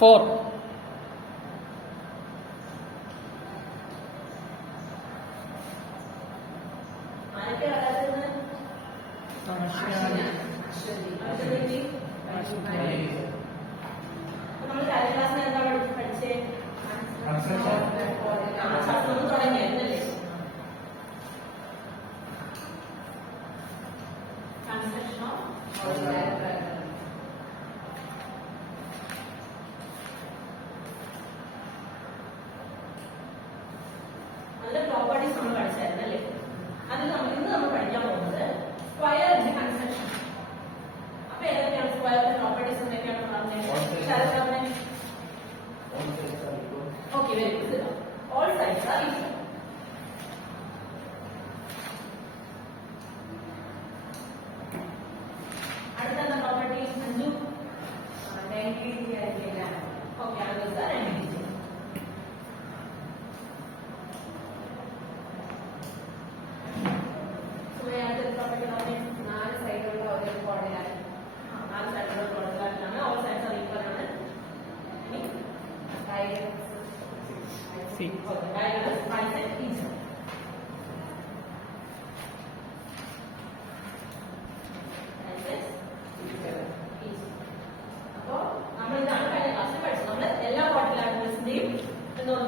4 properties നമ്മൾ പഠിച്ചായിരുന്നല്ലേ. അത് ഇന്ന് നമ്മൾ പഠിക്കാൻ പോകുന്നത് സ്ക്വയറിന്റെ കൺസ്ട്രക്ഷൻ. അപ്പൊ ഏതൊക്കെയാണ് സ്ക്വയറിന്റെ പ്രോപ്പർട്ടീസ് എന്തൊക്കെയാണ് പറഞ്ഞത്? Okay, very good. All sides are equal. അടുത്ത എന്താ പ്രോപ്പർട്ടി? അഞ്ചു ഓക്കെ, അടുത്ത 90.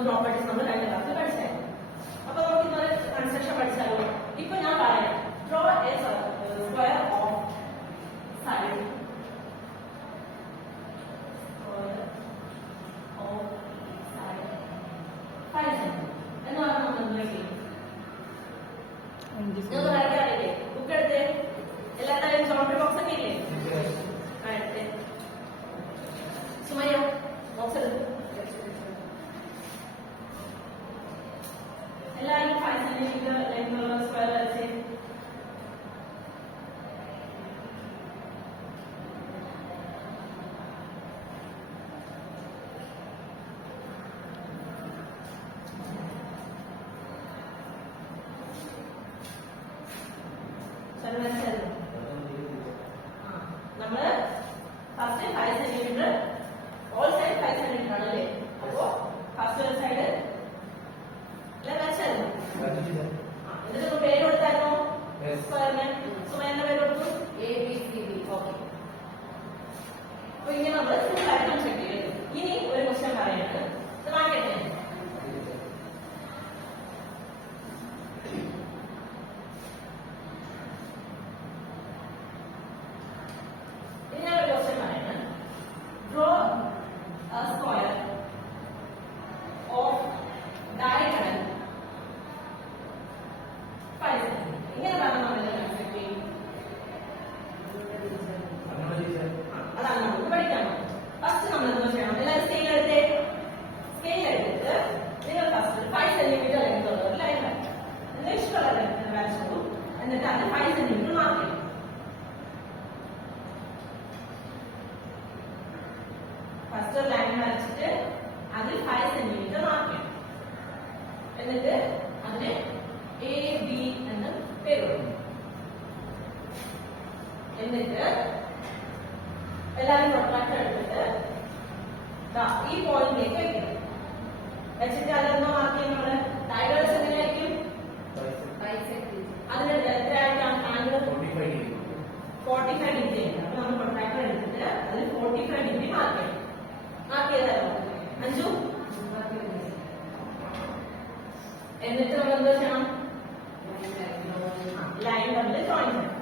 പ്രോപ്പർട്ടീസ് നമ്മൾ കഴിഞ്ഞ ക്ലാസ്സിൽ പഠിച്ചായിരുന്നു. അപ്പൊ നമുക്ക് ഇന്നലെ കൺസ്ട്രക്ഷൻ പഠിച്ചാലോ? ഇപ്പൊ ഞാൻ പറയാം, draw a square of side എന്ന് പറഞ്ഞാൽ നമ്മൾ എന്താ ചെയ്യും? നിങ്ങൾക്ക് വരയ്ക്കാൻ അറിയില്ലേ? ബുക്ക് എടുത്തേ. എല്ലാ തരം ജോമെട്രി ബോക്സ് ഒക്കെ ഇല്ലേ? എടുത്തേ. സുമയ്യ ബോക്സ് എടുത്തു. എല്ലാവരും 5 സെന്റിമീറ്റർ ലെങ്തുള്ള സ്ക്വയർ വരച്ചേ. നമ്മള് first 5 centimetre all side 5 centimetre ആണല്ലേ. അപ്പോ ഫസ്റ്റ് ഒരു സൈഡ് ഇതിന് പേര് കൊടുത്തായിരുന്നോ? സ്ക്വയറിന് സുമേന്റെ പേര് കൊടുത്തു, ABCD. ഓക്കെ, അപ്പൊ ഇങ്ങനെ നമ്മൾ ഫുൾ ആയിട്ട് കൺസ്ട്രക്ട് ചെയ്തു. ഇനി ഒരു ക്വസ്റ്റ്യൻ പറയുന്നത് കാണിക്കട്ടെ. ഇങ്ങനെ ഒരു ക്വസ്റ്റ്യൻ പറയുന്നത്, draw a square of diagonal 5 cm. ഇങ്ങനെ പറഞ്ഞാൽ നമ്മൾ കൺസ്ട്രക്ട് ചെയ്യും. അതാണ് നമുക്ക് പഠിക്കാമോ? ഫസ്റ്റ് നമ്മൾ എന്താ ചെയ്യണം? എല്ലാവരും സ്കെയിൽ എടുത്തേ. സ്കെയിൽ എടുത്തിട്ട് നിങ്ങൾ ഫസ്റ്റ് 5 സെന്റിമീറ്റർ ലെങ്ത് ഉള്ള ഒരു ലൈൻ വരയ്ക്കും. നിങ്ങൾ ഇഷ്ടമുള്ള ലെങ്ത് വരച്ചോളൂ. എന്നിട്ട് അത് 5 സെന്റിമീറ്റർ മാർക്ക് ചെയ്യും. ഫസ്റ്റ് ഒരു ലൈൻ വരച്ചിട്ട് അതിൽ 5 സെന്റിമീറ്റർ മാർക്ക് ചെയ്യും. എന്നിട്ട് അതിന് AB എന്ന് പേര് കൊടുക്കും. എന്നിട്ട് എല്ലാവരും പ്രൊട്രാക്ടർ എടുത്തിട്ട് ഈ പോയിന്റിലേക്ക് വെക്കണം. വെച്ചിട്ട് അതെന്താ മാർക്ക് ചെയ്യും? നമ്മള് ഡയഗണൽസ് എങ്ങനെയായിരിക്കും? അതിന് എത്രയായിട്ടാണ് ആംഗിൾ? 45 ഡിഗ്രി. അപ്പൊ നമ്മൾ പ്രൊട്രാക്ടർ എടുത്തിട്ട് അതിൽ 45 ഡിഗ്രി മാർക്ക് ചെയ്യണം. മാർക്ക് ചെയ്താലോ അഞ്ചു? എന്നിട്ട് നമ്മൾ എന്താ ചെയ്യണം? ലൈൻ തമ്മിൽ ജോയിൻ ചെയ്യണം.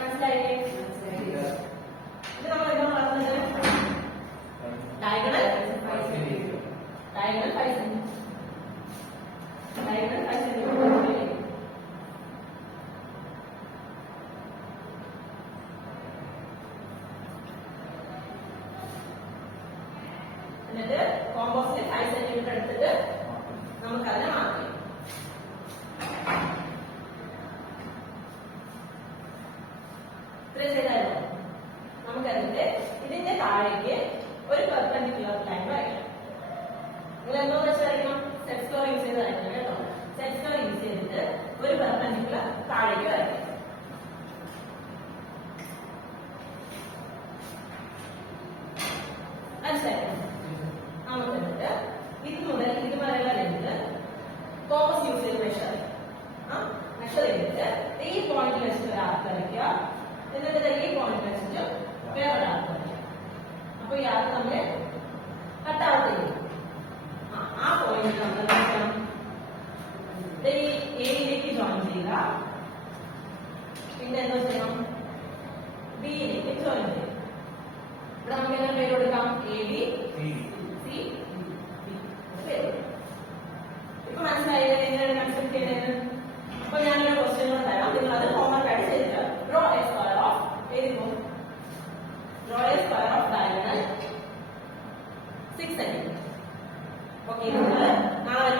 മനസ്സിലായില്ലേ? ഇത് നമ്മൾ എന്താ പറഞ്ഞത്? Diagonal 5 centimetre. Diagonal 5 centimetre. Diagonal 5 centimetre. എന്നിട്ട് കോമ്പോസിറ്റ് 5 സെന്റിമീറ്റർ എടുത്തിട്ട് നമുക്ക് അതിനെ മാർക്ക് ചെയ്യാം. ഇത്രയും ചെയ്താലോ നമുക്ക് എന്നിട്ട് ഇതിന്റെ താഴേക്ക് ഒരു പെർപെൻഡിക്കുലർ ലൈൻ വരയ്ക്കണം. നിങ്ങൾ എന്തോ വെച്ച് വരയ്ക്കണം? സെറ്റ് സ്ക്വയർ യൂസ് ചെയ്ത് വരയ്ക്കണം കേട്ടോ. സെറ്റ് സ്ക്വയർ യൂസ് ചെയ്തിട്ട് ഒരു പെർപെൻഡിക്കുലർ താഴേക്ക് വരയ്ക്കണം. മനസ്സിലായോ? നമുക്ക് എന്നിട്ട് ഇത് മുതൽ ഇത് വരെയുള്ള ലെങ്ത് കോമ്പസ് യൂസ് ചെയ്ത് മെഷർ ചെയ്തിട്ട് ഈ പോയിന്റിൽ വെച്ചിട്ട് ഒരു ആർക്ക് വരയ്ക്കുക. എന്നിട്ട് ഈ പോയിന്റ് വെച്ചിട്ട് വേറൊരു ആർക്ക് വരയ്ക്കുക. അപ്പൊ ഈ ആർക്ക് നമ്മൾ കട്ട് ഔട്ട് ചെയ്യും. ആ പോയിന്റ് നമ്മൾ വരയ്ക്കണം. ഈ എയിലേക്ക് ജോയിൻ ചെയ്യുക. പിന്നെ എന്താ ചെയ്യണം? ബിയിലേക്ക് ജോയിൻ ചെയ്യും. ഇവിടെ നമുക്ക് എങ്ങനെ പേര് കൊടുക്കാം? എ ബി സി ബി പേര്. ഇപ്പൊ മനസ്സിലായത് എങ്ങനെയാണ് കൺസെപ്റ്റ് ചെയ്യുന്നത്? അപ്പൊ ഞാനൊരു ക്വസ്റ്റ്യൻ തരാം, നിങ്ങൾ അത് ഹോംവർക്ക് ആയിട്ട് ചെയ്തിട്ട് ഡ്രോ എ സ്ക്വയർ ഓഫ് എഴുതിക്കോ. Draw a square of diagonal 6 cm. Okay, നമ്മൾ നാളെ